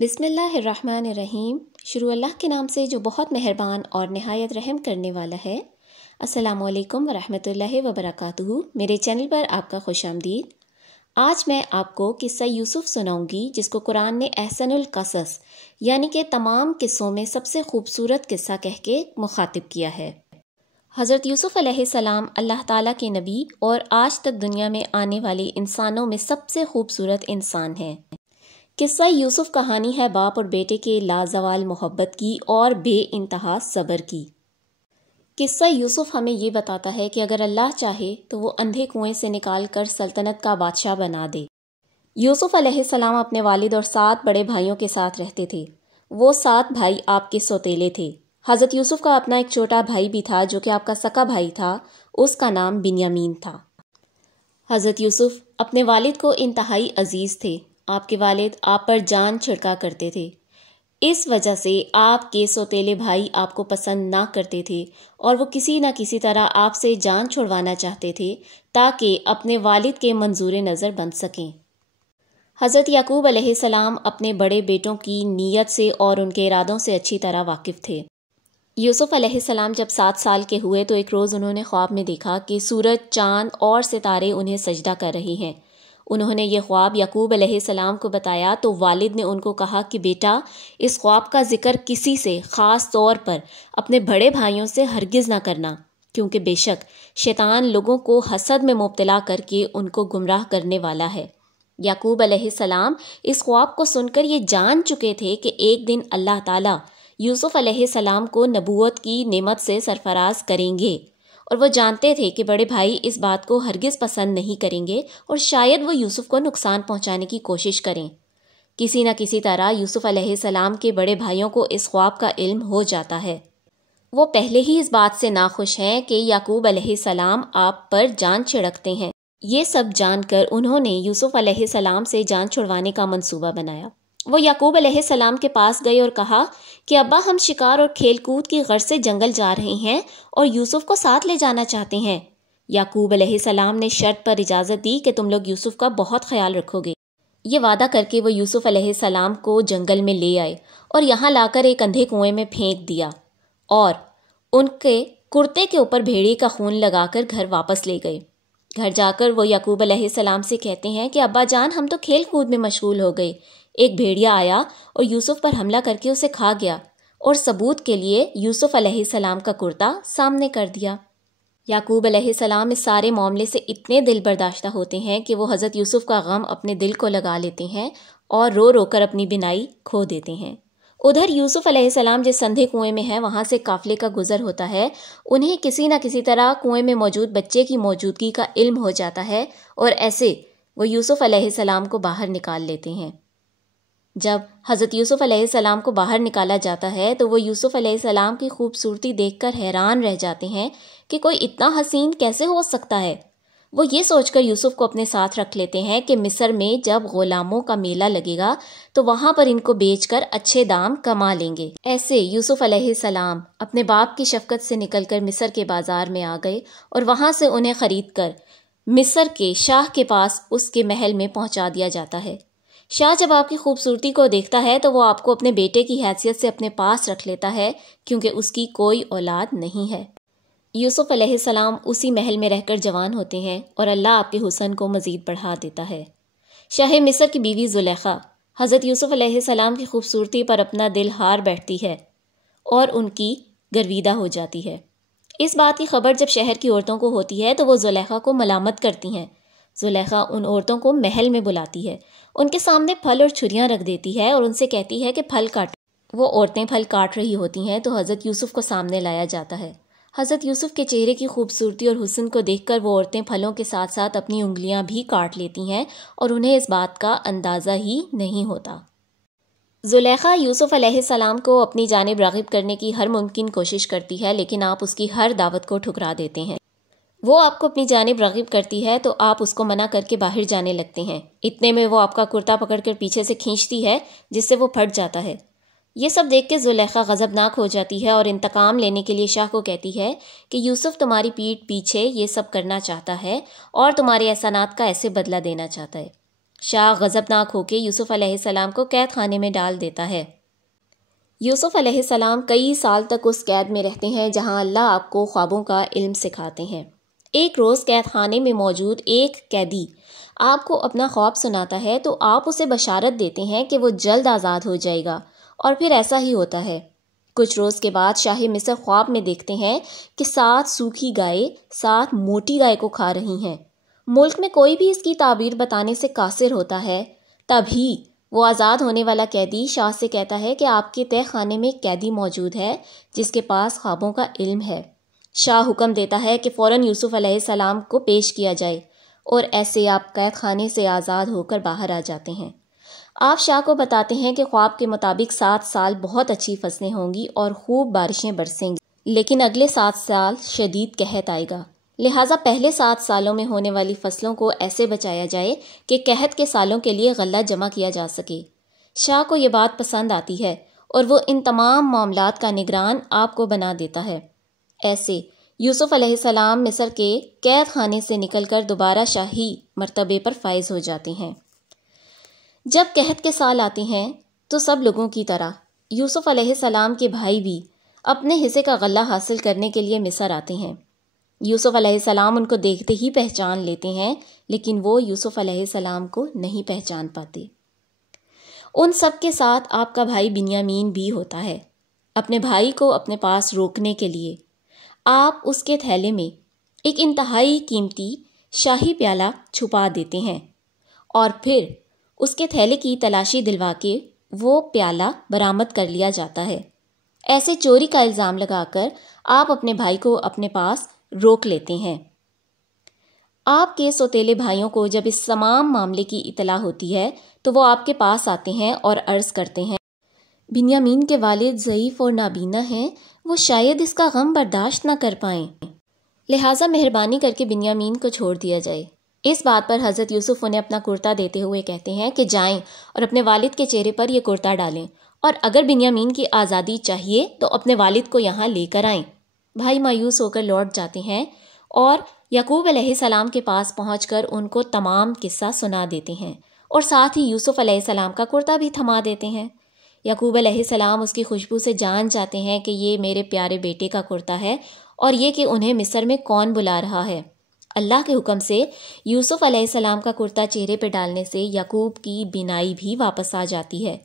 بسم اللہ الرحمن الرحیم۔ شروع اللہ کے نام سے جو بہت مہربان اور نہایت رحم کرنے والا ہے۔ السلام علیکم ورحمۃ اللہ وبرکاتہ۔ میرے چینل پر آپ کا خوش آمدید۔ آج میں آپ کو قصہ یوسف سناؤں گی، جس کو قرآن نے احسن القصص یعنی کہ تمام قصوں میں سب سے خوبصورت قصہ کہہ کے مخاطب کیا ہے۔ حضرت یوسف علیہ السلام اللہ تعالیٰ کے نبی اور آج تک دنیا میں آنے والے انسانوں میں سب سے خوبصورت انسان ہیں۔ قصہ یوسف کہانی ہے باپ اور بیٹے کے لازوال محبت کی اور بے انتہا صبر کی۔ قصہ یوسف ہمیں یہ بتاتا ہے کہ اگر اللہ چاہے تو وہ اندھے کنویں سے نکال کر سلطنت کا بادشاہ بنا دے۔ یوسف علیہ السلام اپنے والد اور 7 بڑے بھائیوں کے ساتھ رہتے تھے۔ وہ 7 بھائی آپ کے سوتیلے تھے۔ حضرت یوسف کا اپنا ایک چھوٹا بھائی بھی تھا جو کہ آپ کا سکا بھائی تھا، اس کا نام بنیامین تھا۔ حضرت یوسف اپنے والد کو انتہائی عزیز تھے۔ آپ کے والد آپ پر جان چھڑکا کرتے تھے۔ اس وجہ سے آپ کے سوتیلے بھائی آپ کو پسند نہ کرتے تھے اور وہ کسی نہ کسی طرح آپ سے جان چھڑوانا چاہتے تھے تاکہ اپنے والد کے منظور نظر بن سکیں۔ حضرت یعقوب علیہ السلام اپنے بڑے بیٹوں کی نیت سے اور ان کے ارادوں سے اچھی طرح واقف تھے۔ یوسف علیہ السلام جب 7 سال کے ہوئے تو ایک روز انہوں نے خواب میں دیکھا کہ سورج، چاند اور ستارے انہیں سجدہ کر رہے ہیں۔ انہوں نے یہ خواب یعقوب علیہ السلام کو بتایا تو والد نے ان کو کہا کہ بیٹا، اس خواب کا ذکر کسی سے، خاص طور پر اپنے بڑے بھائیوں سے ہرگز نہ کرنا، کیونکہ بے شک شیطان لوگوں کو حسد میں مبتلا کر کے ان کو گمراہ کرنے والا ہے۔ یعقوب علیہ السلام اس خواب کو سن کر یہ جان چکے تھے کہ ایک دن اللہ تعالیٰ یوسف علیہ السلام کو نبوت کی نعمت سے سرفراز کریں گے، اور وہ جانتے تھے کہ بڑے بھائی اس بات کو ہرگز پسند نہیں کریں گے اور شاید وہ یوسف کو نقصان پہنچانے کی کوشش کریں۔ کسی نہ کسی طرح یوسف علیہ السلام کے بڑے بھائیوں کو اس خواب کا علم ہو جاتا ہے۔ وہ پہلے ہی اس بات سے ناخوش ہیں کہ یعقوب علیہ السلام آپ پر جان چھڑکتے ہیں۔ یہ سب جان کر انہوں نے یوسف علیہ السلام سے جان چھڑوانے کا منصوبہ بنایا۔ وہ یعقوب علیہ السلام کے پاس گئے اور کہا کہ ابا، ہم شکار اور کھیل کود کی غرض سے جنگل جا رہے ہیں اور یوسف کو ساتھ لے جانا چاہتے ہیں۔ یعقوب علیہ السلام نے شرط پر اجازت دی کہ تم لوگ یوسف کا بہت خیال رکھو گے۔ یہ وعدہ کر کے وہ یوسف علیہ السلام کو جنگل میں لے آئے اور یہاں لا کر ایک اندھے کنویں میں پھینک دیا اور ان کے کرتے کے اوپر بھیڑیے کا خون لگا کر گھر واپس لے گئے۔ گھر جا کر وہ یعقوب علیہ السلام سے کہتے ہیں کہ ابا جان، ہم تو کھیل کود میں مشغول ہو گئے، ایک بھیڑیا آیا اور یوسف پر حملہ کر کے اسے کھا گیا، اور ثبوت کے لیے یوسف علیہ السلام کا کرتا سامنے کر دیا۔ یعقوب علیہ السلام اس سارے معاملے سے اتنے دل برداشتہ ہوتے ہیں کہ وہ حضرت یوسف کا غم اپنے دل کو لگا لیتے ہیں اور رو رو کر اپنی بینائی کھو دیتے ہیں۔ ادھر یوسف علیہ السلام جس اندھے کنویں میں ہیں، وہاں سے قافلے کا گزر ہوتا ہے۔ انہیں کسی نہ کسی طرح کنویں میں موجود بچے کی موجودگی کا علم ہو جاتا ہے اور ایسے وہ یوسف علیہ السلام کو باہر نکال لیتے ہیں۔ جب حضرت یوسف علیہ السلام کو باہر نکالا جاتا ہے تو وہ یوسف علیہ السلام کی خوبصورتی دیکھ کر حیران رہ جاتے ہیں کہ کوئی اتنا حسین کیسے ہو سکتا ہے۔ وہ یہ سوچ کر یوسف کو اپنے ساتھ رکھ لیتے ہیں کہ مصر میں جب غلاموں کا میلہ لگے گا تو وہاں پر ان کو بیچ کر اچھے دام کما لیں گے۔ ایسے یوسف علیہ السلام اپنے باپ کی شفقت سے نکل کر مصر کے بازار میں آ گئے اور وہاں سے انہیں خرید کر مصر کے شاہ کے پاس اس کے محل میں پہنچا دیا جاتا ہے۔ شاہ جب آپ کی خوبصورتی کو دیکھتا ہے تو وہ آپ کو اپنے بیٹے کی حیثیت سے اپنے پاس رکھ لیتا ہے، کیونکہ اس کی کوئی اولاد نہیں ہے۔ یوسف علیہ السلام اسی محل میں رہ کر جوان ہوتے ہیں اور اللہ آپ کے حسن کو مزید بڑھا دیتا ہے۔ شاہ مصر کی بیوی زلیخا حضرت یوسف علیہ السلام کی خوبصورتی پر اپنا دل ہار بیٹھتی ہے اور ان کی گرویدہ ہو جاتی ہے۔ اس بات کی خبر جب شہر کی عورتوں کو ہوتی ہے تو وہ زلیخا کو ملامت کرتی ہیں۔ زلیخا ان عورتوں کو محل میں بلاتی ہے، ان کے سامنے پھل اور چھریاں رکھ دیتی ہے اور ان سے کہتی ہے کہ پھل کاٹو۔ وہ عورتیں پھل کاٹ رہی ہوتی ہیں تو حضرت یوسف کو سامنے لایا جاتا ہے۔ حضرت یوسف کے چہرے کی خوبصورتی اور حسن کو دیکھ کر وہ عورتیں پھلوں کے ساتھ ساتھ اپنی انگلیاں بھی کاٹ لیتی ہیں اور انہیں اس بات کا اندازہ ہی نہیں ہوتا۔ زلیخا یوسف علیہ السلام کو اپنی جانب راغب کرنے کی ہر ممکن کوشش کرتی ہے، لیکن آپ اس کی ہر دعوت کو ٹھکرا دیتے ہیں۔ وہ آپ کو اپنی جانب راغب کرتی ہے تو آپ اس کو منع کر کے باہر جانے لگتے ہیں۔ اتنے میں وہ آپ کا کرتا پکڑ کر پیچھے سے کھینچتی ہے جس سے وہ پھٹ جاتا ہے۔ یہ سب دیکھ کے زلیخا غضبناک ہو جاتی ہے اور انتقام لینے کے لیے شاہ کو کہتی ہے کہ یوسف تمہاری پیٹھ پیچھے یہ سب کرنا چاہتا ہے اور تمہارے احسانات کا ایسے بدلہ دینا چاہتا ہے۔ شاہ غضبناک ہو کے یوسف علیہ السلام کو قید خانے میں ڈال دیتا ہے۔ یوسف علیہ السلام کئی سال تک اس قید میں رہتے ہیں جہاں اللہ آپ کو خوابوں کا علم سکھاتے ہیں۔ ایک روز قید خانے میں موجود ایک قیدی آپ کو اپنا خواب سناتا ہے تو آپ اسے بشارت دیتے ہیں کہ وہ جلد آزاد ہو جائے گا، اور پھر ایسا ہی ہوتا ہے۔ کچھ روز کے بعد شاہ مصر خواب میں دیکھتے ہیں کہ 7 سوکھی گائے 7 موٹی گائے کو کھا رہی ہیں۔ ملک میں کوئی بھی اس کی تعبیر بتانے سے قاصر ہوتا ہے۔ تبھی وہ آزاد ہونے والا قیدی شاہ سے کہتا ہے کہ آپ کے تہہ خانے میں ایک قیدی موجود ہے جس کے پاس خوابوں کا علم ہے۔ شاہ حکم دیتا ہے کہ فوراً یوسف علیہ السلام کو پیش کیا جائے، اور ایسے آپ قید خانے سے آزاد ہو کر باہر آ جاتے ہیں۔ آپ شاہ کو بتاتے ہیں کہ خواب کے مطابق 7 سال بہت اچھی فصلیں ہوں گی اور خوب بارشیں برسیں گی، لیکن اگلے 7 سال شدید قحط آئے گا، لہٰذا پہلے 7 سالوں میں ہونے والی فصلوں کو ایسے بچایا جائے کہ قحط کے سالوں کے لیے غلہ جمع کیا جا سکے۔ شاہ کو یہ بات پسند آتی ہے اور وہ ان تمام معاملات کا نگران آپ کو بنا دیتا ہے۔ ایسے یوسف علیہ السلام مصر کے قید خانے سے نکل کر دوبارہ شاہی مرتبے پر فائز ہو جاتے ہیں۔ جب قحط کے سال آتے ہیں تو سب لوگوں کی طرح یوسف علیہ السلام کے بھائی بھی اپنے حصے کا غلہ حاصل کرنے کے لیے مصر آتے ہیں۔ یوسف علیہ السلام ان کو دیکھتے ہی پہچان لیتے ہیں، لیکن وہ یوسف علیہ السلام کو نہیں پہچان پاتے۔ ان سب کے ساتھ آپ کا بھائی بنیامین بھی ہوتا ہے۔ اپنے بھائی کو اپنے پاس روکنے کے لیے آپ اس کے تھیلے میں ایک انتہائی قیمتی شاہی پیالہ چھپا دیتے ہیں، اور پھر اس کے تھیلے کی تلاشی دلوا کے وہ پیالہ برآمد کر لیا جاتا ہے۔ ایسے چوری کا الزام لگا کر آپ اپنے بھائی کو اپنے پاس روک لیتے ہیں۔ آپ کے سوتیلے بھائیوں کو جب اس تمام معاملے کی اطلاع ہوتی ہے تو وہ آپ کے پاس آتے ہیں اور عرض کرتے ہیں، بنیامین کے والد ضعیف اور نابینا ہیں، وہ شاید اس کا غم برداشت نہ کر پائیں، لہٰذا مہربانی کر کے بنیامین کو چھوڑ دیا جائے۔ اس بات پر حضرت یوسف انہیں اپنا کرتا دیتے ہوئے کہتے ہیں کہ جائیں اور اپنے والد کے چہرے پر یہ کرتا ڈالیں، اور اگر بنیامین کی آزادی چاہیے تو اپنے والد کو یہاں لے کر آئیں۔ بھائی مایوس ہو کر لوٹ جاتے ہیں اور یعقوب علیہ السلام کے پاس پہنچ کر ان کو تمام قصہ سنا دیتے ہیں، اور ساتھ ہی یوسف علیہ السلام کا کرتا بھی تھما دیتے ہیں۔ یعقوب علیہ السلام اس کی خوشبو سے جان جاتے ہیں کہ یہ میرے پیارے بیٹے کا کرتا ہے، اور یہ کہ انہیں مصر میں کون بلا رہا ہے۔ اللہ کے حکم سے یوسف علیہ السلام کا کرتا چہرے پہ ڈالنے سے یعقوب کی بینائی بھی واپس آ جاتی ہے،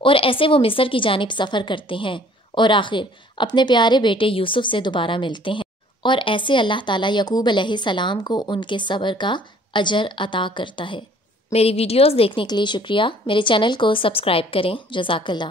اور ایسے وہ مصر کی جانب سفر کرتے ہیں اور آخر اپنے پیارے بیٹے یوسف سے دوبارہ ملتے ہیں، اور ایسے اللہ تعالیٰ یعقوب علیہ السلام کو ان کے صبر کا اجر عطا کرتا ہے۔ میری ویڈیوز دیکھنے کے لیے شکریہ۔ میرے چینل کو سبسکرائب کریں۔ جزاک اللہ۔